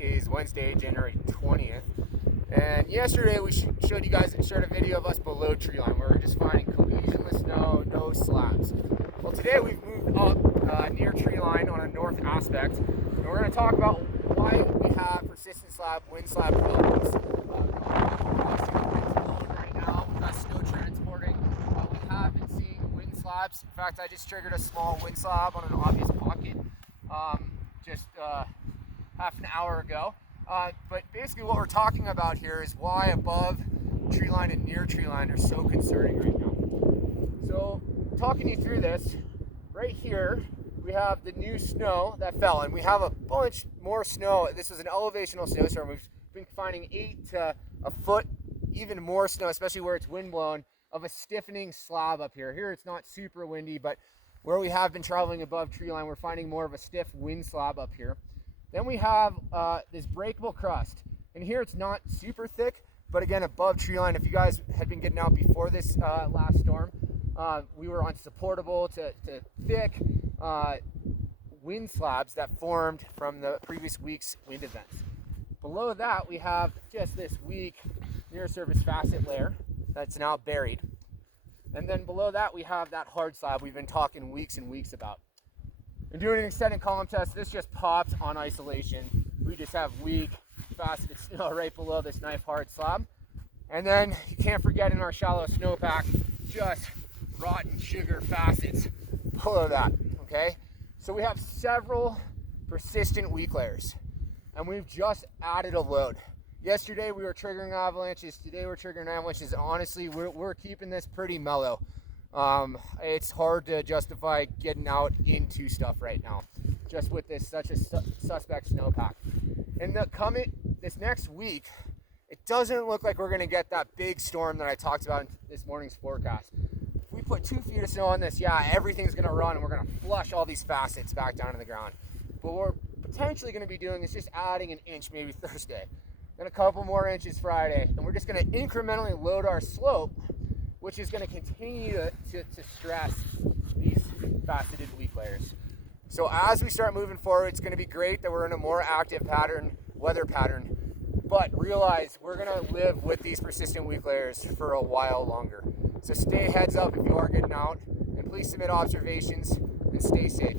is Wednesday, January 20th. And yesterday we showed you guys, shared a video of us below tree line where we're just finding collisionless snow, no slabs. Well, today we've moved up near tree line on a north aspect, and we're going to talk about why we have persistent slab, wind slab problems. Right now, we've got snow transporting. We have been seeing wind slabs. In fact, I just triggered a small wind slab on an obvious pocket just half an hour ago. But basically what we're talking about here is why above tree line and near tree line are so concerning right now. So talking you through this, right here we have the new snow that fell, and we have a bunch more snow. This was an elevational snowstorm. We've been finding 8 to a foot, even more snow, especially where it's wind blown, of a stiffening slab up here. Here it's not super windy, but where we have been traveling above tree line, we're finding more of a stiff wind slab up here. Then we have this breakable crust, and here it's not super thick, but again, above tree line, if you guys had been getting out before this last storm, we were on supportable to thick wind slabs that formed from the previous week's wind events. Below that, we have just this weak near surface facet layer that's now buried. And then below that, we have that hard slab we've been talking weeks and weeks about. And doing an extended column test, this just popped on isolation. We just have weak faceted snow right below this knife hard slab. And then you can't forget in our shallow snowpack, just rotten sugar facets below that, okay? So we have several persistent weak layers, and we've just added a load. Yesterday we were triggering avalanches, today we're triggering avalanches. Honestly, we're keeping this pretty mellow. It's hard to justify getting out into stuff right now, just with this such a suspect snowpack. And this next week, it doesn't look like we're gonna get that big storm that I talked about in this morning's forecast. If we put 2 feet of snow on this, yeah, everything's gonna run and we're gonna flush all these facets back down to the ground. But what we're potentially gonna be doing is just adding an inch maybe Thursday, then a couple more inches Friday, and we're just gonna incrementally load our slope, which is gonna continue to stress these faceted weak layers. So as we start moving forward, it's gonna be great that we're in a more active weather pattern, but realize we're gonna live with these persistent weak layers for a while longer. So stay heads up if you are getting out, and please submit observations and stay safe.